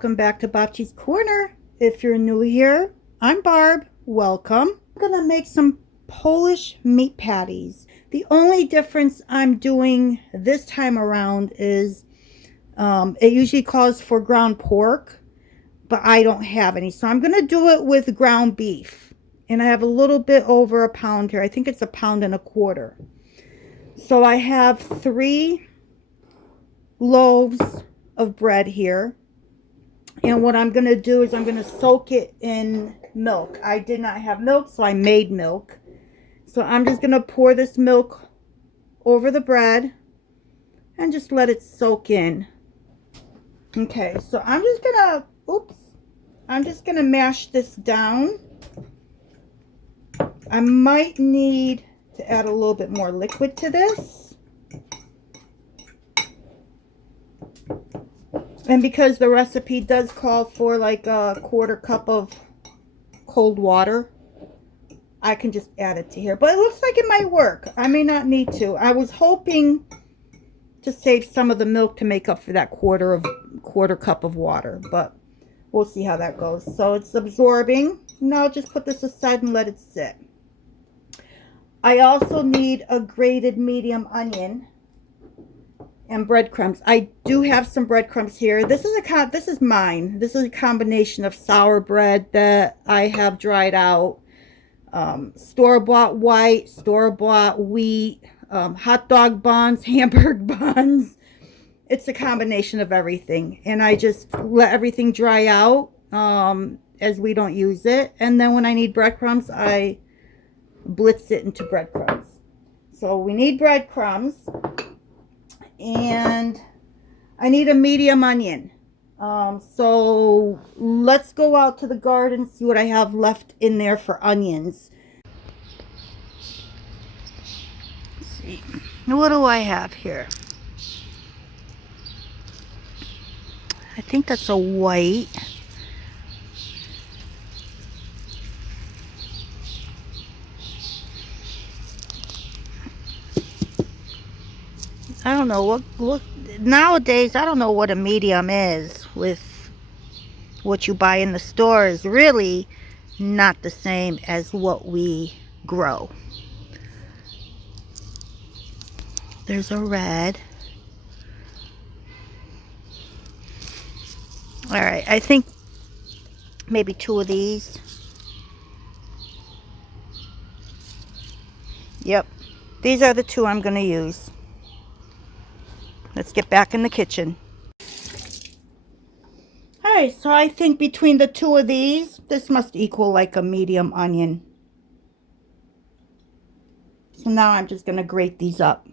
welcome back to Bobchi's Corner. If you're new here, I'm Barb. Welcome. I'm gonna make some Polish meat patties. The only difference I'm doing this time around is it usually calls for ground pork, but I don't have any. So I'm gonna do it with ground beef. And I have a little bit over a pound here. I think it's 1.25 pounds. So I have 3 loaves of bread here. And what I'm going to do is I'm going to soak it in milk. I did not have milk, so I made milk. So I'm just going to pour this milk over the bread and just let it soak in. Okay, so I'm just going to mash this down. I might need to add a little bit more liquid to this. And because the recipe does call for like a 1/4 cup of cold water, I can just add it to here. But it looks like it might work. I may not need to. I was hoping to save some of the milk to make up for that 1/4 cup of water. But we'll see how that goes. So it's absorbing. Now I'll just put this aside and let it sit. I also need a grated medium onion. And breadcrumbs. I do have some breadcrumbs here. This is mine. This is a combination of sour bread that I have dried out, store-bought white, store-bought wheat, hot dog buns, hamburger buns. It's a combination of everything, and I just let everything dry out as we don't use it. And then when I need breadcrumbs, I blitz it into breadcrumbs. So we need breadcrumbs. And I need a medium onion. So let's go out to the garden, see what I have left in there for onions. Let's see. What do I have here? I think that's a white. I don't know what nowadays, I don't know what a medium is. With what you buy in the store is really not the same as what we grow. There's a red. All right, I think maybe 2 of these. Yep, these are the 2 I'm going to use. Let's get back in the kitchen. Alright, so I think between the 2 of these, this must equal like a medium onion. So now I'm just going to grate these up.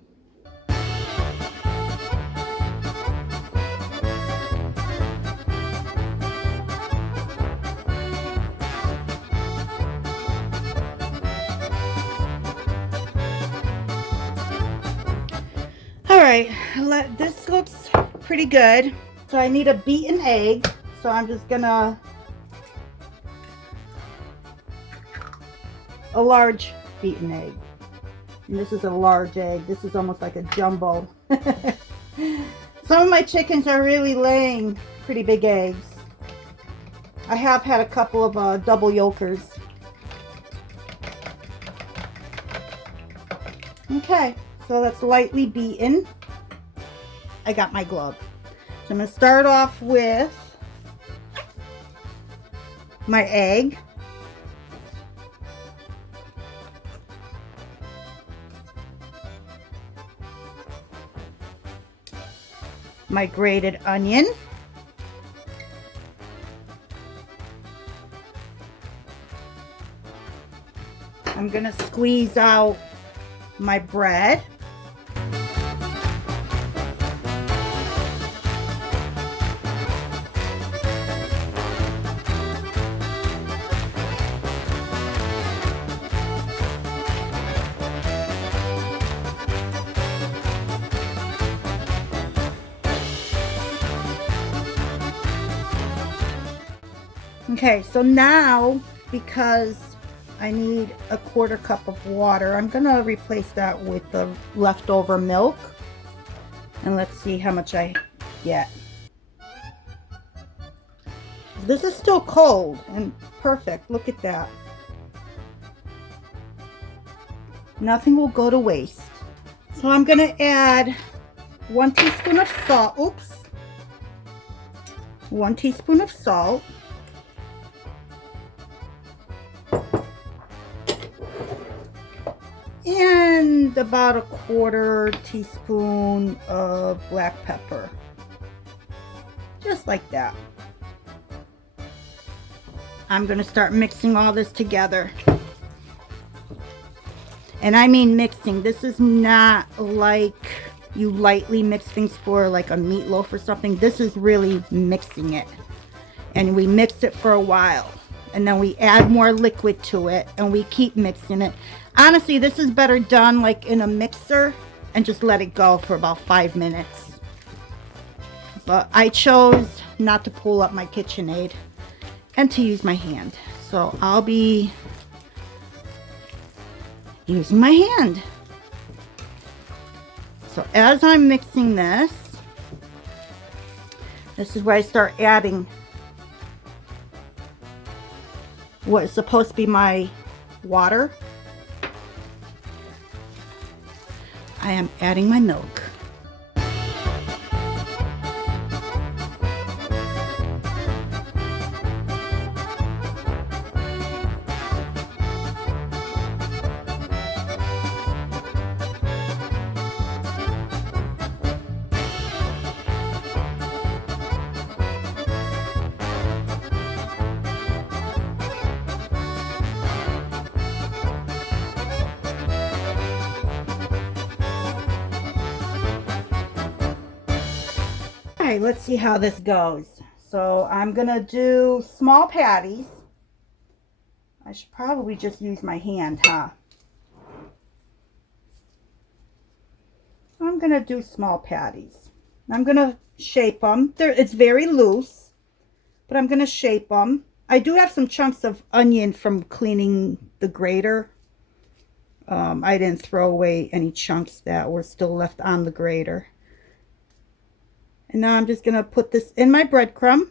Alright, this looks pretty good. So I need a beaten egg. So I'm just gonna, a large beaten egg. And this is a large egg. This is almost like a jumbo. Some of my chickens are really laying pretty big eggs. I have had a couple of double yolkers. Okay, so that's lightly beaten. I got my glove. So I'm going to start off with my egg. My grated onion. I'm going to squeeze out my bread. Okay, so now, because I need a 1/4 cup of water, I'm gonna replace that with the leftover milk. And let's see how much I get. This is still cold and perfect. Look at that. Nothing will go to waste. So I'm going to add 1 teaspoon of salt. Oops. 1 teaspoon of salt. And about 1/4 teaspoon of black pepper. Just like that. I'm going to start mixing all this together. And I mean mixing. This is not like you lightly mix things for like a meatloaf or something. This is really mixing it. And we mix it for a while. And then we add more liquid to it. And we keep mixing it. Honestly, this is better done like in a mixer. And just let it go for about 5 minutes. But I chose not to pull up my KitchenAid. And to use my hand. So I'll be using my hand. So as I'm mixing this is where I start adding what is supposed to be my water. I am adding my milk. Alright, let's see how this goes. So I'm gonna do small patties. I should probably just use my hand, huh? I'm gonna do small patties. I'm gonna shape them. It's very loose, but I'm gonna shape them. I do have some chunks of onion from cleaning the grater. I didn't throw away any chunks that were still left on the grater. And now I'm just going to put this in my breadcrumb.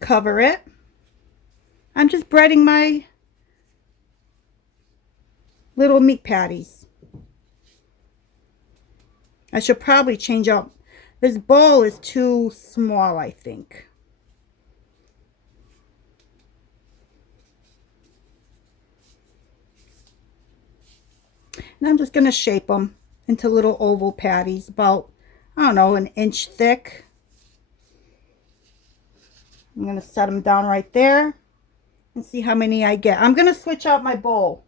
Cover it. I'm just breading my little meat patties. I should probably change out. This bowl is too small, I think. And I'm just going to shape them into little oval patties, about, I don't know, 1 inch thick. I'm going to set them down right there and see how many I get. I'm going to switch out my bowl.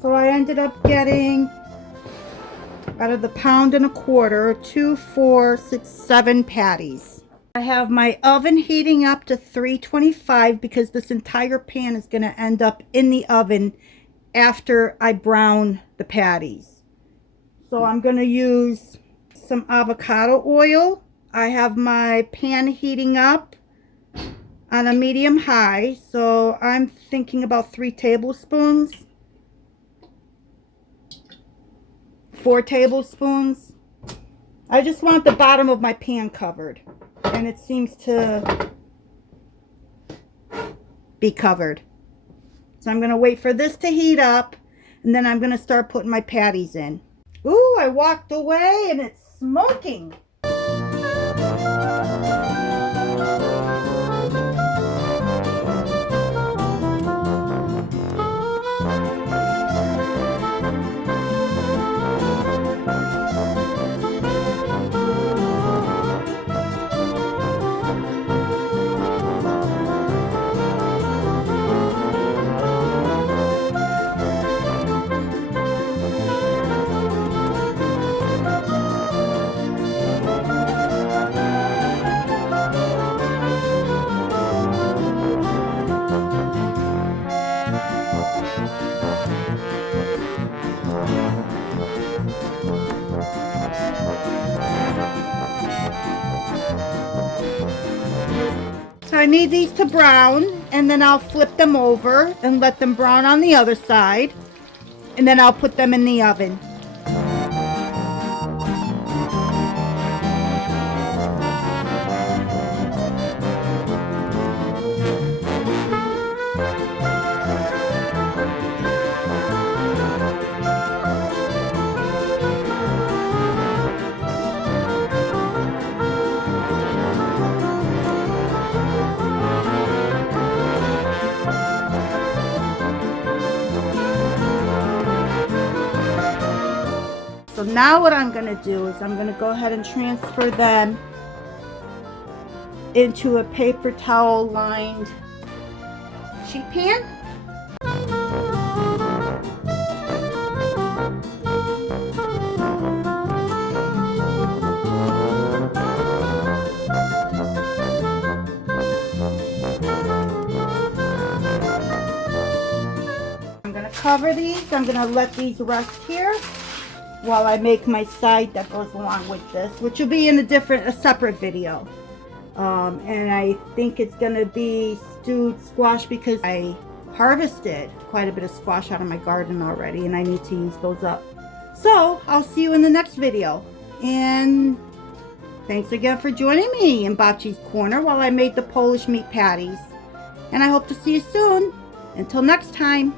So I ended up getting, out of the 1.25 pounds, 2, 4, 6, 7 patties. I have my oven heating up to 325 because this entire pan is going to end up in the oven after I brown the patties. So I'm going to use some avocado oil. I have my pan heating up on a medium high, so I'm thinking about 3 tablespoons. 4 tablespoons. I just want the bottom of my pan covered, and it seems to be covered. So I'm going to wait for this to heat up, and then I'm going to start putting my patties in. Ooh, I walked away and it's smoking. So I need these to brown, and then I'll flip them over and let them brown on the other side, and then I'll put them in the oven. So now what I'm going to do is I'm going to go ahead and transfer them into a paper towel lined sheet pan. I'm going to cover these. I'm going to let these rest here while I make my side that goes along with this, which will be in a separate video. And I think it's gonna be stewed squash because I harvested quite a bit of squash out of my garden already, and I need to use those up. So I'll see you in the next video, and thanks again for joining me in Babci's Corner while I made the Polish meat patties, and I hope to see you soon. Until next time.